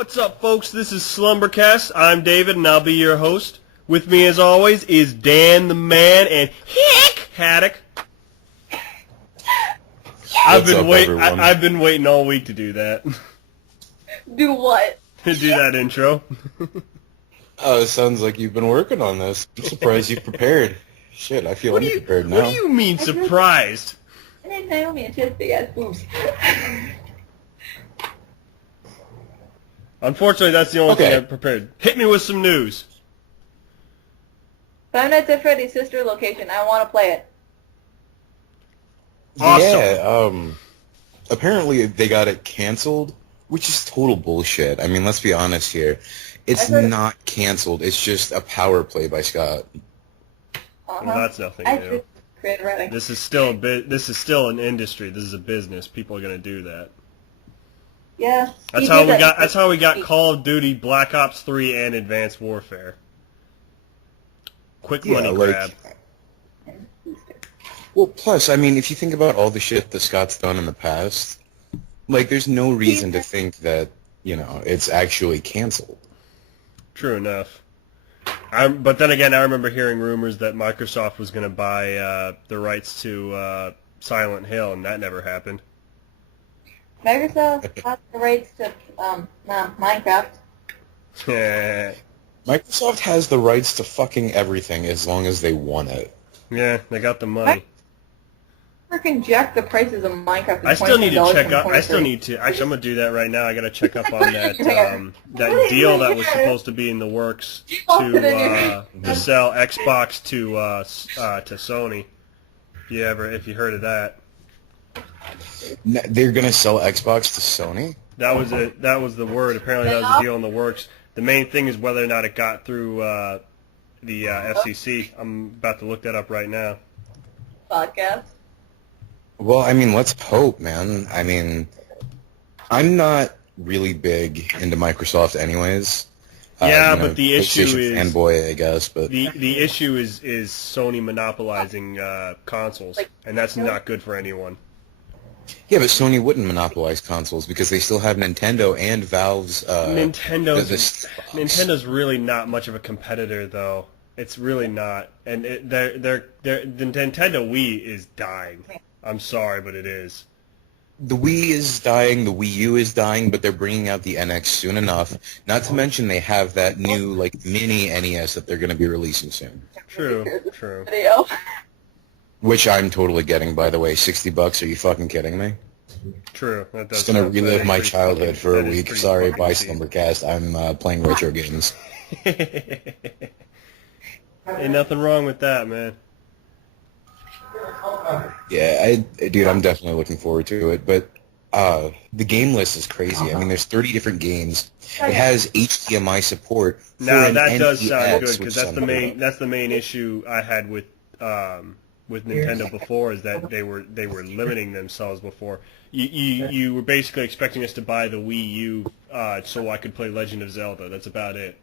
What's up, folks? This is Slumbercast. I'm David, and I'll be your host. With me, as always, is Dan the Man and HicHaddock. I've been waiting all week to do that. Do what? To do that intro. Oh, it sounds like you've been working on this. I'm surprised you've prepared. Shit, I feel unprepared now. What do you mean, surprised? My name's Naomi, and she has big ass boobs. Unfortunately, that's the only thing I've prepared. Hit me with some news. Five Nights at Freddy's sister location. I want to play it. Awesome. Yeah, apparently they got it canceled, which is total bullshit. I mean, let's be honest here. It's not canceled. It's just a power play by Scott. Well, that's nothing new. This is still an industry. This is a business. People are going to do that. Yeah. That's how we got Call of Duty, Black Ops 3, and Advanced Warfare. Quick money grab. Well, plus, I mean, if you think about all the shit that Scott's done in the past, like, there's no reason to think that, you know, it's actually canceled. True enough. But then again, I remember hearing rumors that Microsoft was going to buy the rights to Silent Hill, and that never happened. Microsoft got the rights to Minecraft. Microsoft has the rights to fucking everything as long as they want it. Yeah, they got the money. Freaking jack the prices of Minecraft. I still need to check up. Actually, I'm gonna do that right now. I gotta check up on that that deal that was supposed to be in the works to sell Xbox to Sony. If you heard of that. They're gonna sell Xbox to Sony? That was the word. Apparently, that was a deal in the works. The main thing is whether or not it got through the FCC. I'm about to look that up right now. Podcast. Well, I mean, let's hope, man. I mean, I'm not really big into Microsoft anyways. Yeah, but the issue is fanboy, I guess. But the issue is Sony monopolizing consoles, and that's not good for anyone. Yeah, but Sony wouldn't monopolize consoles because they still have Nintendo and Valve's. Nintendo's really not much of a competitor, though. It's really not, and the Nintendo Wii is dying. I'm sorry, but it is. The Wii is dying, the Wii U is dying, but they're bringing out the NX soon enough. Not to mention they have that new, like, mini NES that they're going to be releasing soon. True. Which I'm totally getting, by the way. $60? Are you fucking kidding me? True. Just going to relive my childhood for a week. Sorry, bye, Slumbercast. I'm playing retro games. Ain't nothing wrong with that, man. Yeah, dude, I'm definitely looking forward to it. But the game list is crazy. I mean, there's 30 different games. It has HDMI support. Now that does sound good because that's the main issue I had with Nintendo before is that they were limiting themselves before. You were basically expecting us to buy the Wii U so I could play Legend of Zelda. That's about it.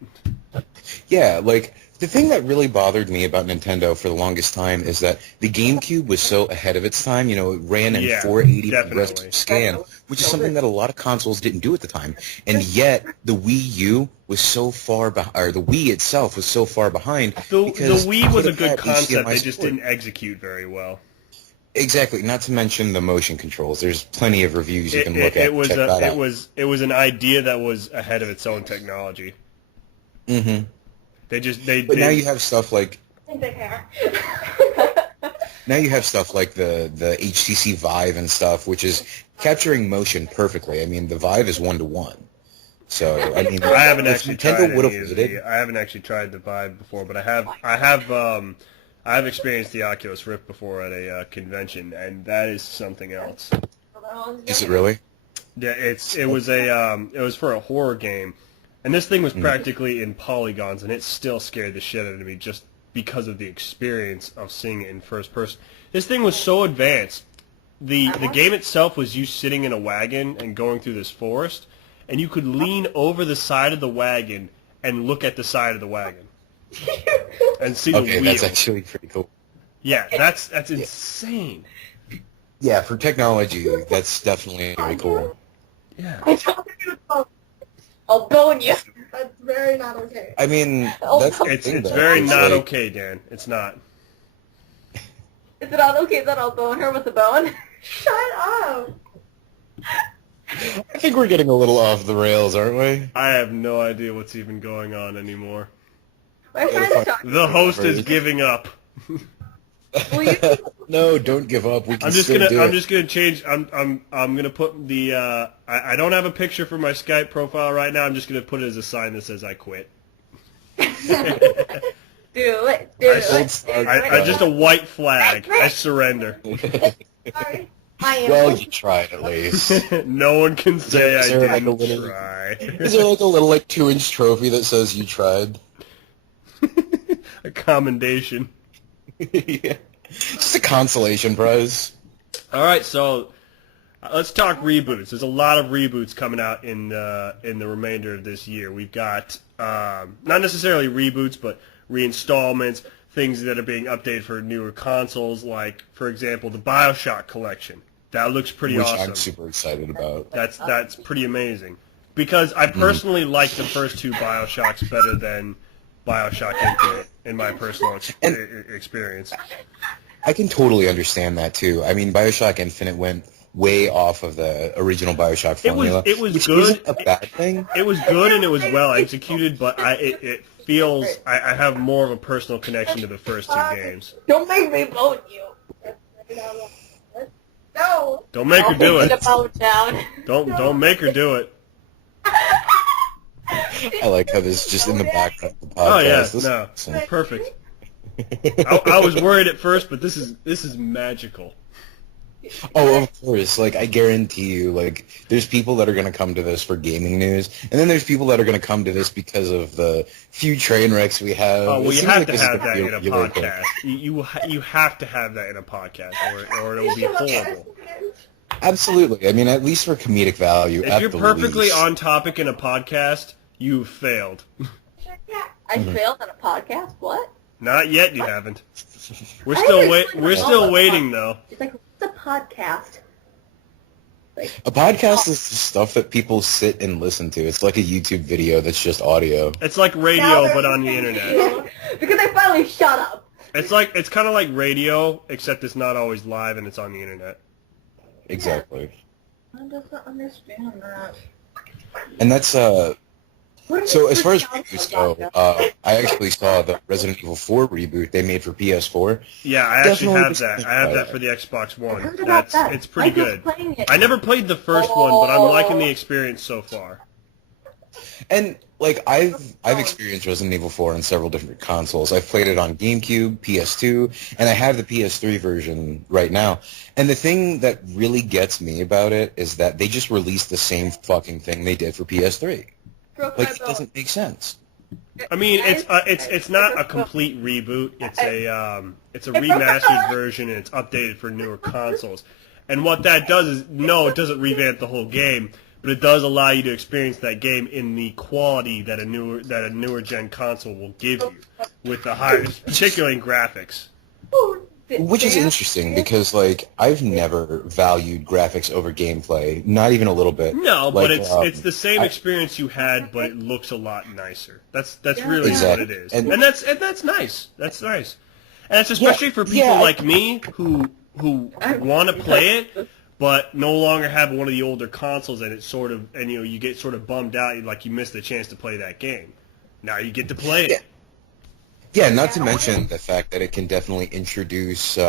Yeah, like, the thing that really bothered me about Nintendo for the longest time is that the GameCube was so ahead of its time. You know, it ran in 480 progressive scan, which is something that a lot of consoles didn't do at the time. And yet, the Wii U was so far behind, or the Wii itself was so far behind. The Wii was a good concept, they just didn't execute very well. Exactly, not to mention the motion controls. There's plenty of reviews you can look at. It was an idea that was ahead of its own technology. Mm-hmm. But now you have stuff like now you have stuff like the HTC Vive and stuff, which is capturing motion perfectly. I mean, the Vive is 1-to-1. So I mean, I haven't actually tried the Vive before, but I have experienced the Oculus Rift before at a convention, and that is something else. Is it really? Yeah, it was for a horror game. And this thing was practically in polygons, and it still scared the shit out of me just because of the experience of seeing it in first person. This thing was so advanced. The game itself was you sitting in a wagon and going through this forest, and you could lean over the side of the wagon and look at the side of the wagon and see the wheel. That's actually pretty cool. Yeah, that's insane. Yeah, for technology, that's definitely very cool. Yeah. I'll bone you. That's very not okay. I mean, it's very not okay, Dan. It's not. Is it not okay that I'll bone her with a bone? Shut up. I think we're getting a little off the rails, aren't we? I have no idea what's even going on anymore. My friend is talking. The host is giving up. No, don't give up. We can I'm just gonna change. I'm gonna put the. I don't have a picture for my Skype profile right now. I'm just gonna put it as a sign that says I quit. Do it. I just a white flag. I surrender. Sorry. Well, you tried at least. No one can say I didn't try. Is there like a little 2-inch trophy that says you tried? A commendation. Yeah. Just a consolation prize. All right, so let's talk reboots. There's a lot of reboots coming out in the remainder of this year. We've got not necessarily reboots, but reinstallments, things that are being updated for newer consoles, like, for example, the BioShock collection. That looks pretty awesome. Which I'm super excited about. That's pretty amazing. Because I personally like the first two BioShocks better than BioShock Infinite, in my personal experience. I can totally understand that, too. I mean, BioShock Infinite went way off of the original BioShock formula. It was which good. Isn't a bad thing. It was good and it was well executed, but it feels I have more of a personal connection to the first two games. Don't make me vote you. No. Don't make her do it. Down. Don't make her do it. I like how this is just in the background of the podcast. Oh yeah, no, perfect. I was worried at first, but this is magical. Oh, of course. I guarantee you, there's people that are going to come to this for gaming news, and then there's people that are going to come to this because of the few train wrecks we have. Oh, well, you have to have that in a podcast. You have to have that in a podcast, or it will be horrible. Absolutely. I mean, at least for comedic value. If you're perfectly on topic in a podcast, you've failed. I failed on a podcast? What? Not yet, you haven't. We're still waiting, though. It's like, what's a podcast? A podcast is the stuff that people sit and listen to. It's like a YouTube video that's just audio. It's like radio, but on the internet. Because I finally shut up. It's kind of like radio, except it's not always live and it's on the internet. Exactly. I just don't understand that. And that's so as far as reboots go, I actually saw the Resident Evil 4 reboot they made for PS4. Yeah, I actually have that. I have that for the Xbox One. It's pretty good. I never played the first one, but I'm liking the experience so far. And I've experienced Resident Evil 4 on several different consoles. I've played it on GameCube, PS2, and I have the PS3 version right now. And the thing that really gets me about it is that they just released the same fucking thing they did for PS3. It doesn't make sense. I mean, it's not a complete reboot. It's a remastered version, and it's updated for newer consoles. And what that does is, no, it doesn't revamp the whole game, but it does allow you to experience that game in the quality that a newer gen console will give you, with the highest, particularly in graphics. Which is interesting because I've never valued graphics over gameplay, not even a little bit. No, but it's the same experience you had, but it looks a lot nicer. That's really what it is, and that's nice. That's nice, and it's especially for people like me who want to play it, but no longer have one of the older consoles, and you get sort of bummed out, like you missed the chance to play that game. Now you get to play it. Yeah, not to mention the fact that it can definitely introduce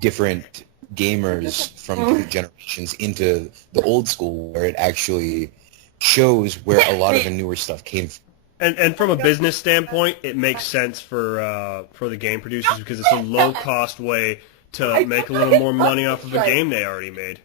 different gamers from different generations into the old school, where it actually shows where a lot of the newer stuff came from. And from a business standpoint, it makes sense for the game producers because it's a low-cost way to make a little more money off of a game they already made.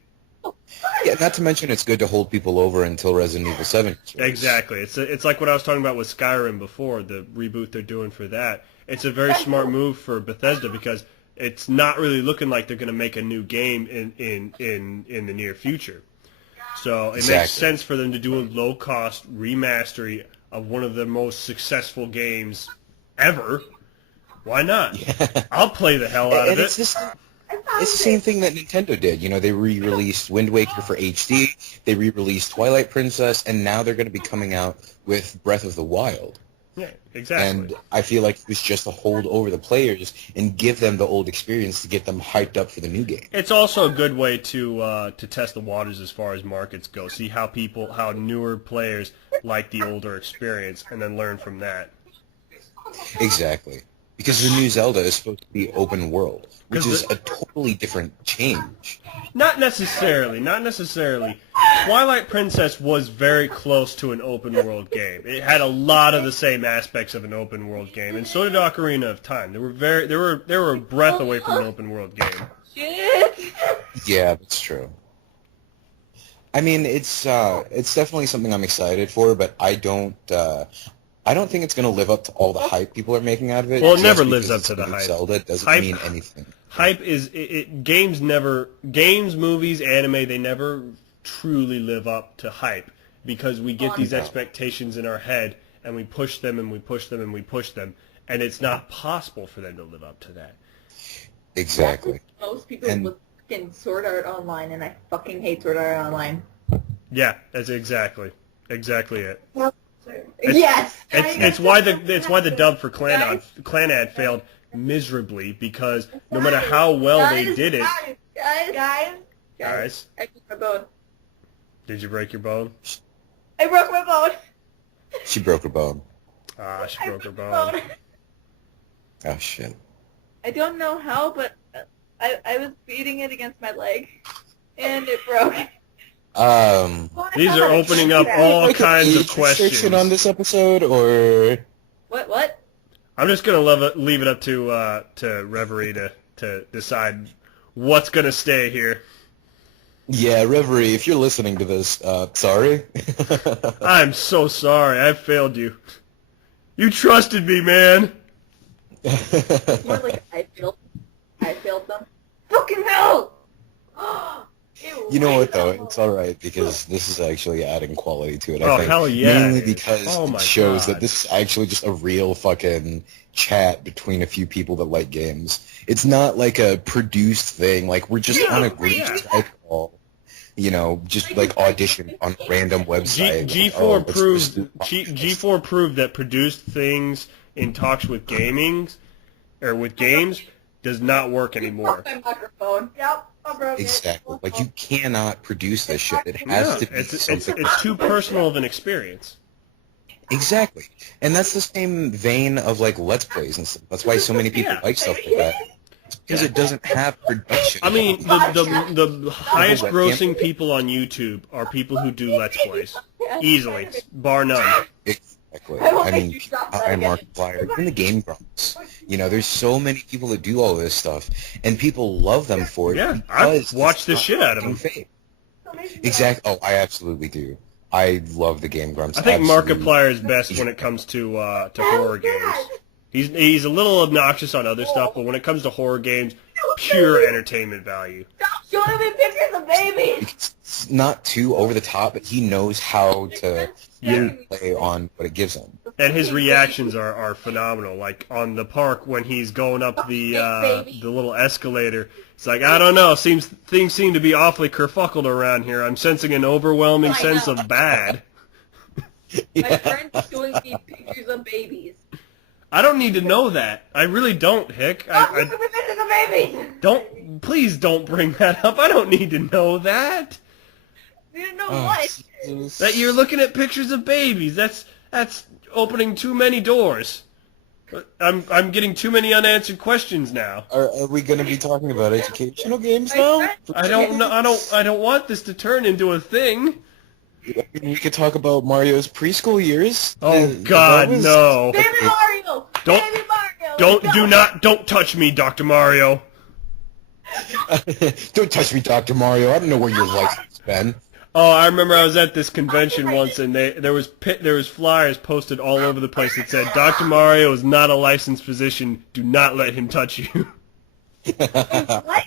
Yeah, not to mention it's good to hold people over until Resident Evil 7. Exactly. It's like what I was talking about with Skyrim before, the reboot they're doing for that. It's a very smart move for Bethesda because it's not really looking like they're going to make a new game in the near future. So it makes sense for them to do a low-cost remastery of one of the most successful games ever. Why not? Yeah. I'll play the hell out of it. it's the same thing that Nintendo did. They re-released Wind Waker for HD, they re-released Twilight Princess, and now they're going to be coming out with Breath of the Wild. Yeah, exactly. And I feel like it was just to hold over the players and give them the old experience to get them hyped up for the new game. It's also a good way to test the waters as far as markets go. See how newer players like the older experience, and then learn from that. Exactly. Because the new Zelda is supposed to be open world, which is a totally different change. Not necessarily. Twilight Princess was very close to an open world game. It had a lot of the same aspects of an open world game, and so did Ocarina of Time. They were a breath away from an open world game. Shit. Yeah, that's true. I mean, it's definitely something I'm excited for, but I don't think it's going to live up to all the hype people are making out of it. Well, it never lives up to the hype. Zelda doesn't mean anything. Hype is games, movies, anime. They never truly live up to hype because we get these expectations in our head and we push them and we push them and we push them, and it's not possible for them to live up to that. Exactly. Most people look in Sword Art Online, and I fucking hate Sword Art Online. Yeah, that's exactly it. Yes. It's why the dub for Clanad failed miserably, because no matter how well they did it. Guys. I broke my bone. Did you break your bone? I broke my bone. She broke her bone. She broke her bone. Oh shit. I don't know how, but I was beating it against my leg, and it broke. These are opening up all kinds of questions on this episode, or what? I'm just gonna leave it up to Reverie to decide what's gonna stay here. Yeah, Reverie, if you're listening to this, sorry. I'm so sorry. I failed you. You trusted me, man. More like I failed them. Fucking hell! You know what, though? It's all right, because this is actually adding quality to it, I think. Hell yeah. Mainly because it shows that this is actually just a real fucking chat between a few people that like games. It's not like a produced thing. Like, we're just on a group Skype call. Just like audition on a random website. G4 proved that produced things in talks with games does not work anymore. My microphone. Yep. Exactly. Like, you cannot produce this shit. It has to be something. It's too personal of an experience. Exactly. And that's the same vein of, like, Let's Plays and stuff. That's why so many people like stuff like that. It's because it doesn't have production. I mean, the highest grossing people on YouTube are people who do Let's Plays. Easily. Bar none. Exactly. I mean, Markiplier, even the Game Grumps. There's so many people that do all this stuff, and people love them for it. Yeah, I've watched the shit out of them. Exactly. Oh, I absolutely do. I love the Game Grumps. I think Markiplier is best when it comes to horror games. He's a little obnoxious on other stuff, but when it comes to horror games, pure entertainment value. Stop showing me pictures of babies! It's not too over the top, but he knows how to play on what it gives him. And his reactions are phenomenal. Like on the park when he's going up the little escalator, it's like, I don't know, things seem to be awfully kerfuckled around here. I'm sensing an overwhelming sense of bad. My friend's showing me pictures of babies. I don't need to know that. I really don't, Hick. Please don't bring that up. I don't need to know that. You didn't know what? That you're looking at pictures of babies. That's opening too many doors. I'm getting too many unanswered questions now. Are we going to be talking about educational games now? I don't know. I don't want this to turn into a thing. We could talk about Mario's preschool years. Oh God, no! Baby Mario! Don't touch me, Dr. Mario. Don't touch me, Dr. Mario. I don't know where your life's been. Oh, I remember I was at this convention once, and there was flyers posted all over the place that said, "Dr. Mario is not a licensed physician. Do not let him touch you." What?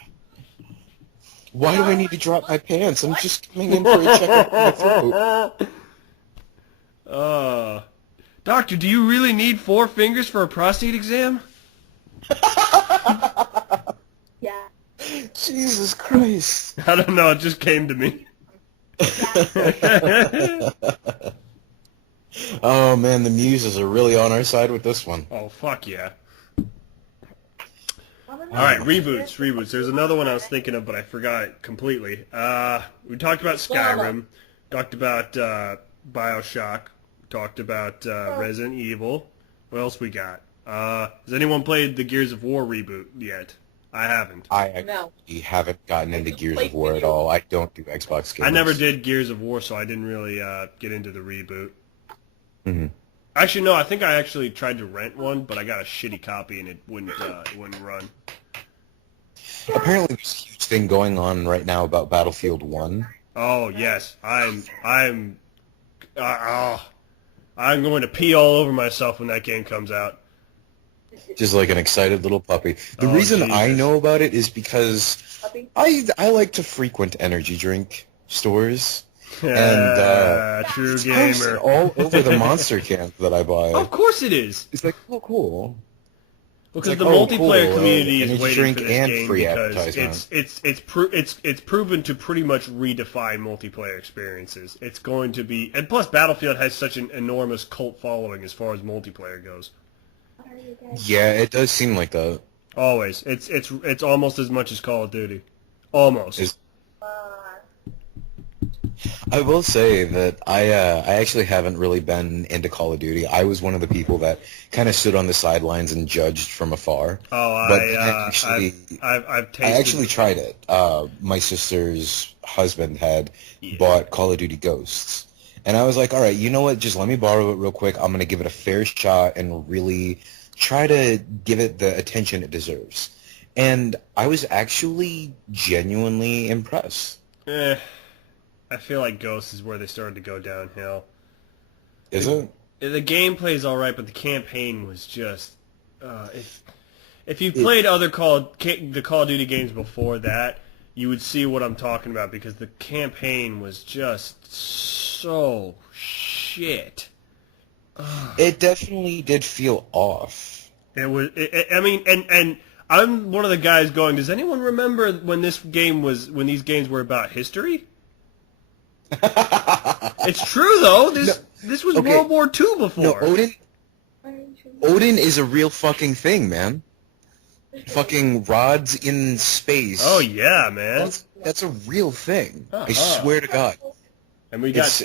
Why do I need to drop my pants? I'm just coming in for a checkup of my throat. Doctor, do you really need 4 fingers for a prostate exam? Yeah. Jesus Christ. I don't know, it just came to me. Oh man, the muses are really on our side with this one. Oh, fuck yeah. Alright, reboots. There's another one I was thinking of, but I forgot it completely. We talked about Skyrim, talked about Bioshock, talked about Resident Evil. What else we got? Has anyone played the Gears of War reboot yet? I haven't. I actually haven't gotten into Gears of War at all. I don't do Xbox games. I never did Gears of War, so I didn't really get into the reboot. Mm-hmm. Actually, no, I think I actually tried to rent one, but I got a shitty copy and it wouldn't run. Apparently there's a huge thing going on right now about Battlefield 1. Oh, yes. I'm going to pee all over myself when that game comes out. Just like an excited little puppy. The reason Jesus. I know about it is because I like to frequent energy drink stores. And true it's gamer. posted all over the monster cans that I buy. Of course it is. It's like, oh, cool. Because like, the multiplayer community is energy waiting drink for this and game free because it's proven to pretty much redefine multiplayer experiences. It's going to be, and plus Battlefield has such an enormous cult following as far as multiplayer goes. Yeah, it does seem like that. Always, it's almost as much as Call of Duty, almost. I will say that I actually haven't really been into Call of Duty. I was one of the people that kind of stood on the sidelines and judged from afar. Oh, but I've tasted. I actually tried it. My sister's husband had bought Call of Duty Ghosts. And I was like, all right, you know what? Just let me borrow it real quick. I'm going to give it a fair shot and really try to give it the attention it deserves. And I was actually genuinely impressed. I feel like Ghosts is where they started to go downhill. Is it? The gameplay is all right, but the campaign was just... if you played other Call of Duty games before that, you would see what I'm talking about, because the campaign was just so shit. It definitely did feel off. It was... I mean, and I'm one of the guys going, does anyone remember when these games were about history? It's true though. This was okay. World War II before. No, Odin is a real fucking thing, man. Fucking rods in space. Oh yeah, man. That's a real thing. I swear to God. And we got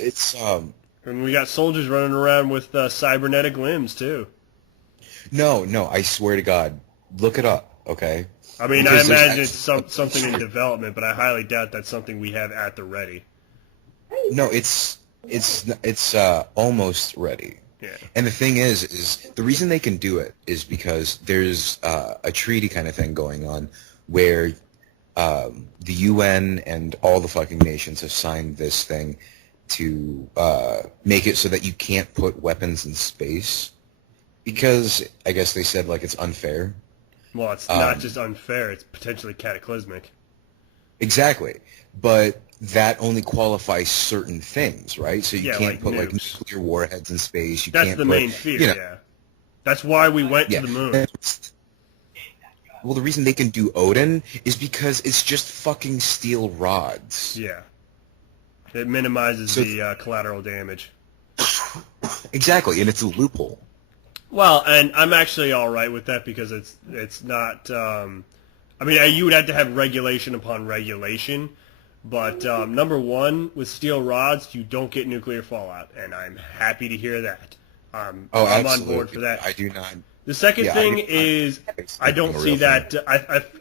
and we got soldiers running around with cybernetic limbs too. No, I swear to God. Look it up, okay? I mean, because I imagine it's something in development, but I highly doubt that's something we have at the ready. No, it's almost ready. Yeah. And the thing is the reason they can do it is because there's a treaty kind of thing going on where the UN and all the fucking nations have signed this thing to make it so that you can't put weapons in space because I guess they said like it's unfair. Well, it's not just unfair; it's potentially cataclysmic. Exactly, but that only qualifies certain things, right? So you can't put like nuclear warheads in space. That's the main fear, yeah. That's why we went to the moon. Well, the reason they can do Odin is because it's just fucking steel rods. Yeah. It minimizes the collateral damage. Exactly, and it's a loophole. Well, and I'm actually all right with that because it's not... I mean, you would have to have regulation upon regulation. But number one, with steel rods, you don't get nuclear fallout, and I'm happy to hear that. I'm on board for that. I do not. The second thing is I don't see that.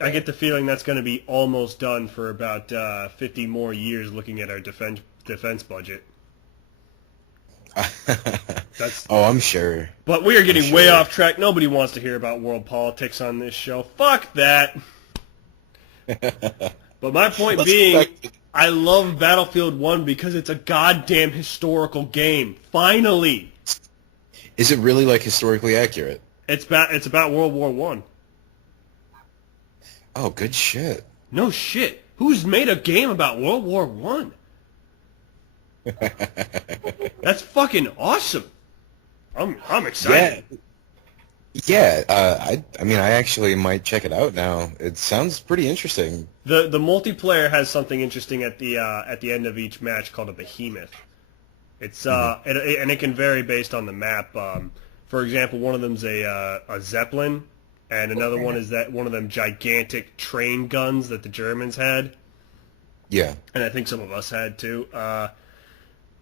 I get the feeling that's going to be almost done for about 50 more years looking at our defense budget. I'm sure. But we are getting way off track. Nobody wants to hear about world politics on this show. Fuck that. But my point being, I love Battlefield 1 because it's a goddamn historical game. Finally. Is it really like historically accurate? It's about World War 1. Oh, good shit. No shit. Who's made a game about World War 1? That's fucking awesome. I'm excited. Yeah, I mean, I actually might check it out now. It sounds pretty interesting. The multiplayer has something interesting at the end of each match called a behemoth. It's and it can vary based on the map. For example, one of them's a Zeppelin, and another one is that one of them gigantic train guns that the Germans had. Yeah. And I think some of us had too.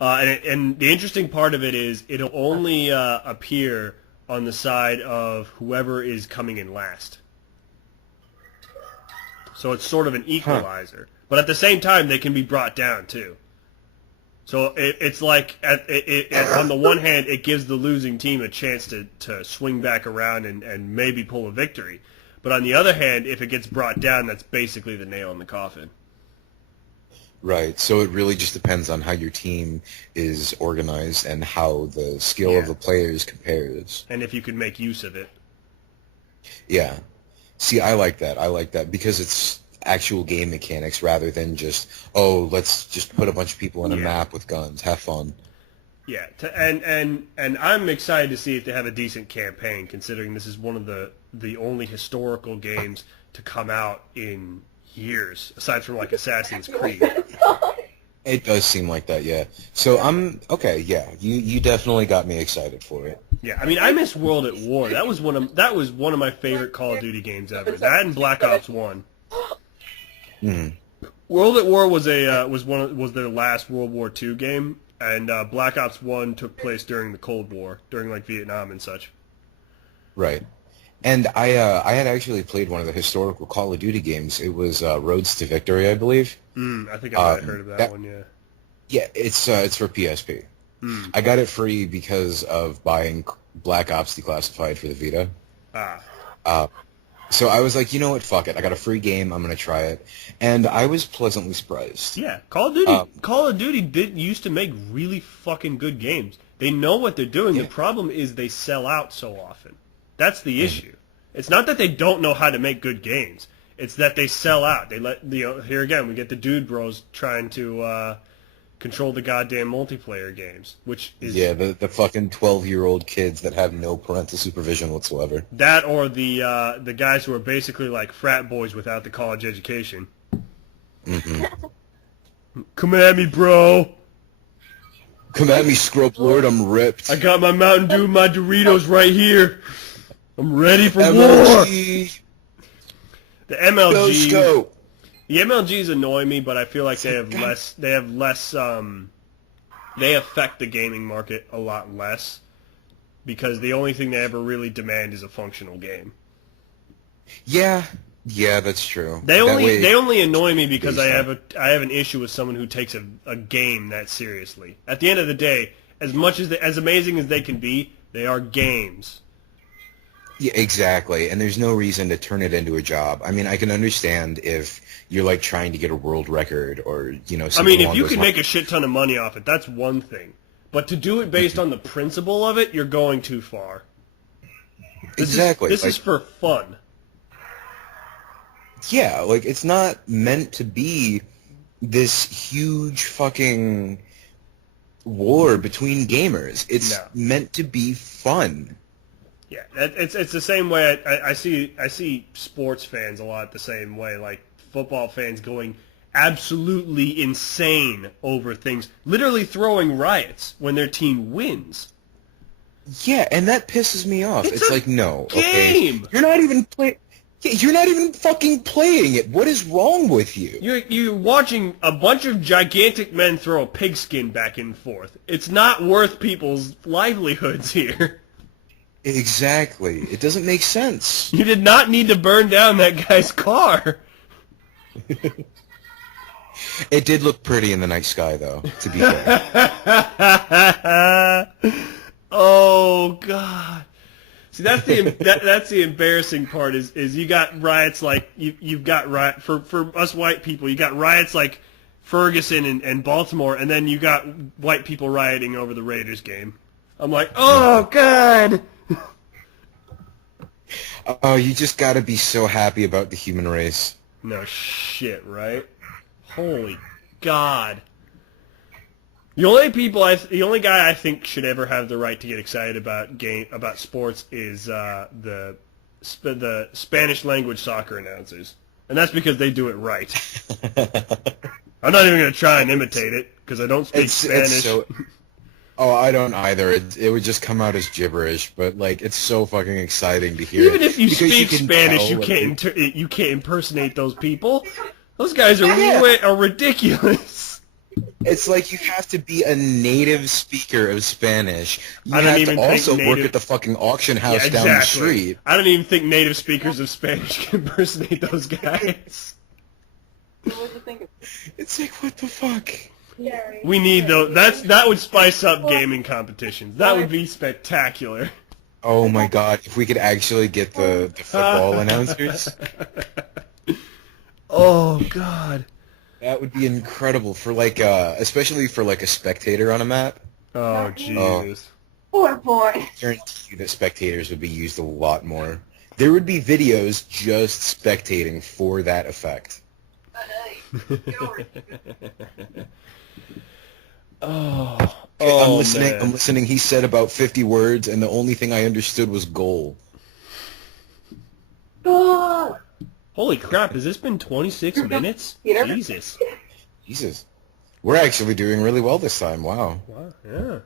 And the interesting part of it is it'll only appear on the side of whoever is coming in last. So it's sort of an equalizer. Huh. But at the same time, they can be brought down too. So it's like, on the one hand, it gives the losing team a chance to swing back around and maybe pull a victory. But on the other hand, if it gets brought down, that's basically the nail in the coffin. Right. So it really just depends on how your team is organized and how the skill of the players compares. And if you can make use of it. Yeah. See, I like that. I like that because it's actual game mechanics rather than just, oh, let's just put a bunch of people on a map with guns. Have fun. Yeah. And I'm excited to see if they have a decent campaign, considering this is one of the only historical games to come out in years, aside from like Assassin's Creed. It does seem like that, yeah. So I'm okay, yeah. You definitely got me excited for it. Yeah, I mean, I miss World at War. That was one of my favorite Call of Duty games ever. That and Black Ops 1. World at War was was their last World War II game, and Black Ops 1 took place during the Cold War, during like Vietnam and such. Right. And I had actually played one of the historical Call of Duty games. It was Roads to Victory, I believe. I think I might have heard of that one, yeah. Yeah, it's for PSP. I got it free because of buying Black Ops Declassified for the Vita. So I was like, you know what, fuck it. I got a free game, I'm going to try it. And I was pleasantly surprised. Yeah, Call of Duty used to make really fucking good games. They know what they're doing. Yeah. The problem is they sell out so often. That's the issue. It's not that they don't know how to make good games. It's that they sell out. They let here again we get the dude bros trying to control the goddamn multiplayer games, which is the fucking 12-year-old kids that have no parental supervision whatsoever. That or the guys who are basically like frat boys without the college education. Come at me, bro. Come at me, scrub lord. I'm ripped. I got my Mountain Dew, my Doritos right here. I'm ready for MLG. war. The MLG. Go. The MLGs annoy me, but I feel like they have less. They affect the gaming market a lot less because the only thing they ever really demand is a functional game. Yeah, that's true. They only annoy me because I have an issue with someone who takes a game that seriously. At the end of the day, as amazing as they can be, they are games. Yeah, exactly. And there's no reason to turn it into a job. I mean, I can understand if you're like trying to get a world record or, I mean, if you can make a shit ton of money off it, that's one thing. But to do it based on the principle of it, you're going too far. This is for fun. Yeah, like it's not meant to be this huge fucking war between gamers. It's meant to be fun. Yeah, it's the same way I see sports fans a lot the same way, like football fans going absolutely insane over things, literally throwing riots when their team wins. Yeah, and that pisses me off. It's like, no, game. Okay, you're not even fucking playing it. What is wrong with you? You're watching a bunch of gigantic men throw a pigskin back and forth. It's not worth people's livelihoods here. Exactly. It doesn't make sense. You did not need to burn down that guy's car. It did look pretty in the night sky, though, to be fair. Oh, God. See, that's the embarrassing part is you got riots like you've got for us white people, you got riots like Ferguson and Baltimore, and then you got white people rioting over the Raiders game. I'm like, oh, God. Oh, you just got to be so happy about the human race. No shit, right? Holy God. The only guy I think should ever have the right to get excited about sports is the Spanish language soccer announcers, and that's because they do it right. I'm not even going to try and imitate it because I don't speak Spanish. Oh, I don't either. It would just come out as gibberish, but like it's so fucking exciting to hear. Even if you speak Spanish, you can't impersonate those people. Those guys are ridiculous. It's like you have to be a native speaker of Spanish. You have to also work at the fucking auction house down the street. I don't even think native speakers of Spanish can impersonate those guys. It's like, what the fuck? We need those. That would spice up gaming competitions. That would be spectacular. Oh my god, if we could actually get the football announcers. Oh god. That would be incredible for especially for like a spectator on a map. Oh Jesus. Poor boy. I guarantee you that spectators would be used a lot more. There would be videos just spectating for that effect. I'm listening. Man. I'm listening. He said about 50 words, and the only thing I understood was goal. Oh. Holy crap, has this been 26 minutes? Jesus. We're actually doing really well this time. Wow. Yeah.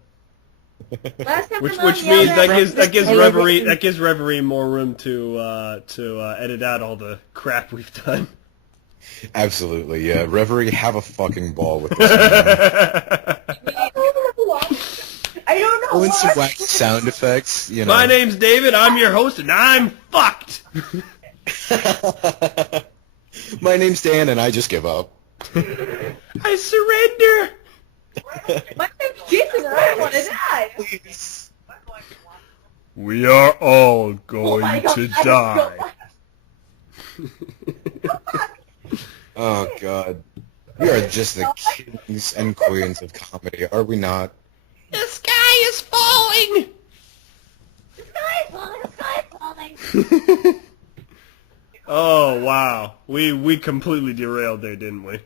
Which means that gives Reverie more room to edit out all the crap we've done. Absolutely, yeah. Reverie, have a fucking ball with this. I don't know. Throw in some wacky sound effects, you know. My name's David, I'm your host, and I'm fucked! My name's Dan, and I just give up. I surrender! My name's Jason, and I don't want to die! Please. We are all going to die. Oh, God. We are just the kings and queens of comedy, are we not? The sky is falling! The sky is falling! The sky is falling! Oh, wow. We completely derailed there, didn't we?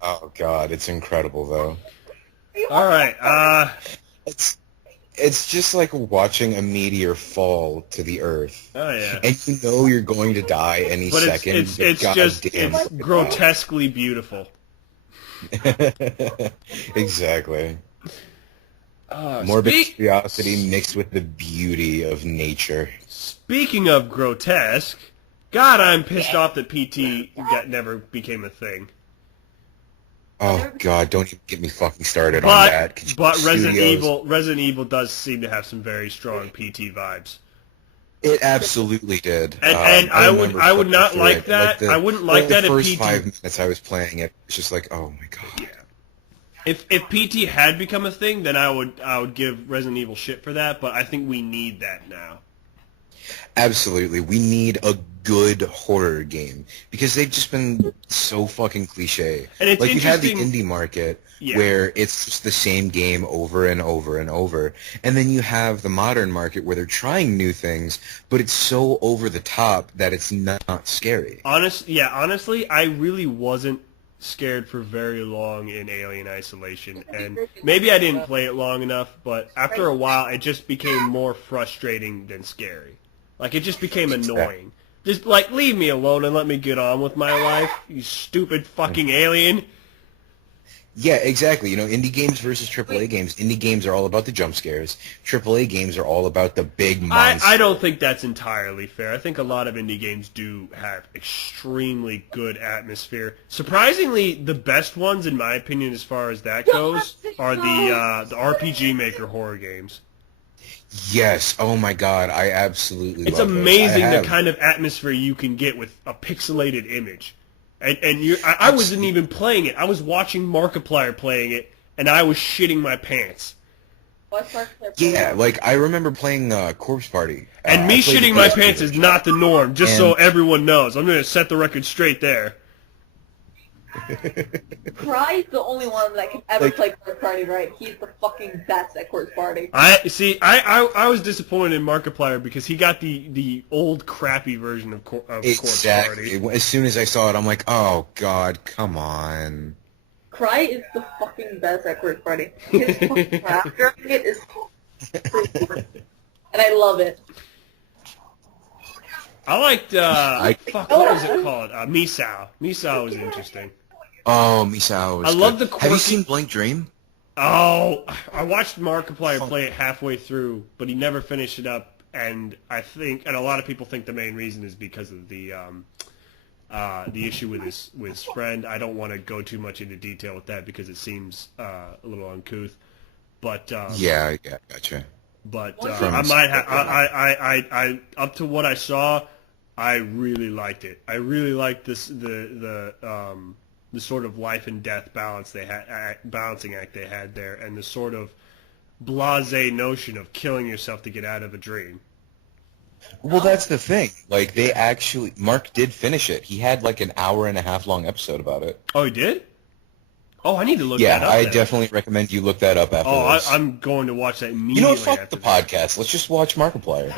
Oh, God. It's incredible, though. All right. It's just like watching a meteor fall to the earth. Oh, yeah. And you know you're going to die any second. It's grotesquely beautiful. Exactly. Morbid curiosity mixed with the beauty of nature. Speaking of grotesque, God, I'm pissed off that PT never became a thing. Oh God! Don't even get me fucking started on that. But Resident Evil does seem to have some very strong PT vibes. It absolutely did. And I would not like that. I wouldn't like that if PT. The first 5 minutes I was playing it, it's just like, oh my God. Yeah. If PT had become a thing, then I would give Resident Evil shit for that. But I think we need that now. Absolutely, we need a good horror game because they've just been so fucking cliche. And it's like you have the indie market where it's just the same game over and over and over, and then you have the modern market where they're trying new things, but it's so over the top that it's not scary. Honestly, I really wasn't scared for very long in Alien Isolation, and maybe I didn't play it long enough, but after a while it just became more frustrating than scary. Like, it just became annoying. Just, like, leave me alone and let me get on with my life, you stupid fucking alien. Yeah, exactly. You know, indie games versus AAA games. Indie games are all about the jump scares. AAA games are all about the big monsters. I don't think that's entirely fair. I think a lot of indie games do have extremely good atmosphere. Surprisingly, the best ones, in my opinion, as far as that goes, are the RPG Maker horror games. Yes. Oh my God, I absolutely love It's amazing the kind of atmosphere you can get with a pixelated image. And I wasn't even playing it. I was watching Markiplier playing it, and I was shitting my pants. Yeah, like I remember playing Corpse Party. And me shitting my pants is not the norm, just so everyone knows. I'm going to set the record straight there. Cry's the only one that can ever play Corpse Party right. He's the fucking best at Corpse Party. I was disappointed in Markiplier because he got the old crappy version of Corpse Party. As soon as I saw it, I'm like, oh God, come on. Cry is the fucking best at Quick Friday. His fucking laugh during it is and I love it. I liked, what was it called? Misao. Misao was interesting. Oh, Misao was I love good. the quirky... Have you seen Blank Dream? Oh, I watched Markiplier play it halfway through, but he never finished it up, and I think, and a lot of people think the main reason is because of the issue with his friend. I don't want to go too much into detail with that because it seems a little uncouth. But yeah, gotcha. But I might have. I up to what I saw, I really liked it. I really liked this the sort of life and death balancing act they had there, and the sort of blasé notion of killing yourself to get out of a dream. Well, that's the thing. Like, Mark did finish it. He had like an hour and a half long episode about it. Oh, he did? Oh, I need to look that up. Yeah, I then. definitely recommend you look that up after this. I'm going to watch that immediately. You know, fuck the podcast. Let's just watch Markiplier.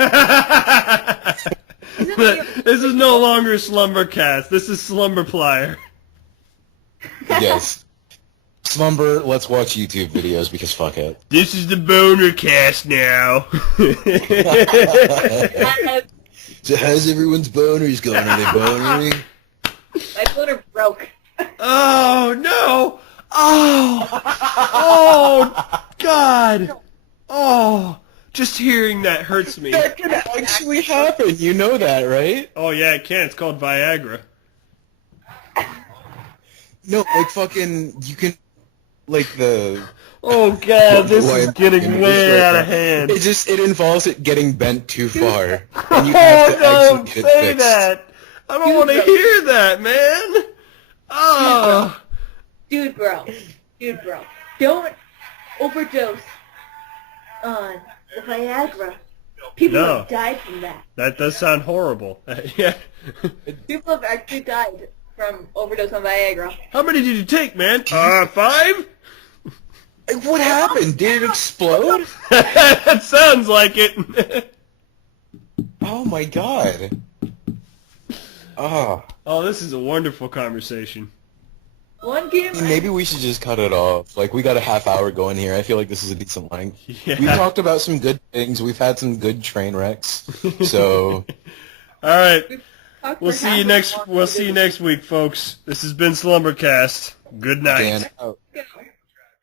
This is no longer Slumbercast. This is Slumberplier. Yes. Slumber, let's watch YouTube videos because fuck it. This is the boner cast now. So how's everyone's boners going? Are they bonering? My boner broke. Oh, no. Oh, God. Oh, just hearing that hurts me. That can actually happen. You know that, right? Oh, yeah, it can. It's called Viagra. No, like fucking, you can, like the... Oh, God, this is getting way out of hand. It involves it getting bent too far. And you have to don't actually get it say fixed. that. I don't want to hear that, man. Oh. Dude, bro. Don't overdose on the Viagra. People have died from that. That does sound horrible. Yeah. People have actually died from overdose on Viagra. How many did you take, man? 5? Like, what happened? Did it explode? That sounds like it. Oh my god. Oh, this is a wonderful conversation. One game. Maybe we should just cut it off. Like, we got a half hour going here. I feel like this is a decent length. Yeah. We talked about some good things. We've had some good train wrecks. So, all right. We'll see you next week, folks. This has been Slumbercast. Good night. Dan out.